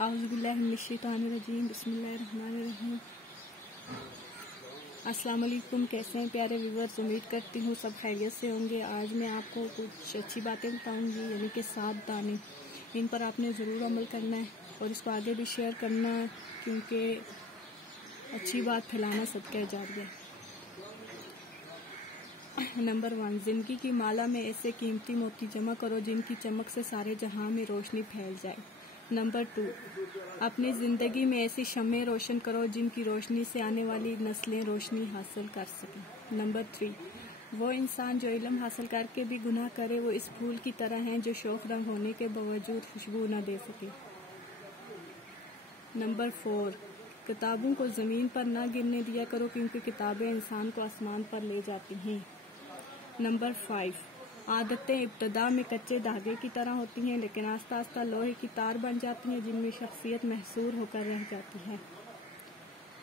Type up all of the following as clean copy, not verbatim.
औज़ुबिल्लाहिमिनश्शैतानिर्रजीम बिस्मिल्लाहिर्रहमानिर्रहीम। अस्सलाम वालेकुम। कैसे हैं प्यारे व्यूअर्स, उम्मीद करती हूँ सब खैरियत से होंगे। आज मैं आपको कुछ अच्छी बातें बताऊंगी, यानी कि 7 दाने। इन पर आपने ज़रूर अमल करना है और इसको आगे भी शेयर करना है, क्योंकि अच्छी बात फैलाना सदका जारिया है। नंबर 1, ज़िंदगी की माला में ऐसे कीमती मोती जमा करो जिनकी चमक से सारे जहां में रोशनी फैल जाए। नंबर 2, अपनी ज़िंदगी में ऐसी शम्में रोशन करो जिनकी रोशनी से आने वाली नस्लें रोशनी हासिल कर सकें। नंबर 3, वो इंसान जो इल्म हासिल करके भी गुनाह करे वो इस फूल की तरह हैं जो शौक रंग होने के बावजूद खुशबू न दे सके। नंबर 4, किताबों को ज़मीन पर न गिरने दिया करो, क्योंकि किताबें इंसान को आसमान पर ले जाती हैं। नंबर 5, आदतें इब्तदा में कच्चे धागे की तरह होती हैं, लेकिन आस्ता आस्ता लोहे की तार बन जाती हैं जिनमें शख्सियत महसूर होकर रह जाती है।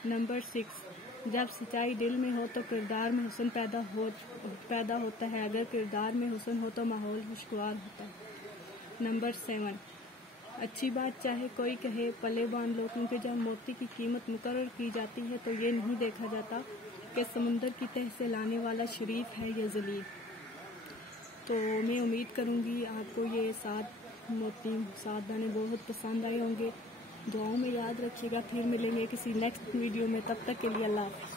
नंबर 6, जब सच्चाई दिल में हो तो किरदार में हुस्न पैदा होता है। अगर किरदार में हुस्न हो तो माहौल खुशगवार होता है। नंबर 7, अच्छी बात चाहे कोई कहे पले बांध लो, क्योंकि जब मोती की कीमत मुकर्रर की जाती है तो ये नहीं देखा जाता कि समुंदर की तह से लाने वाला शरीफ है या जलील। तो मैं उम्मीद करूंगी आपको ये 7 दाने बहुत पसंद आए होंगे। दुआओं में याद रखिएगा। फिर मिलेंगे किसी नेक्स्ट वीडियो में, तब तक के लिए अल्लाह हाफ़िज़।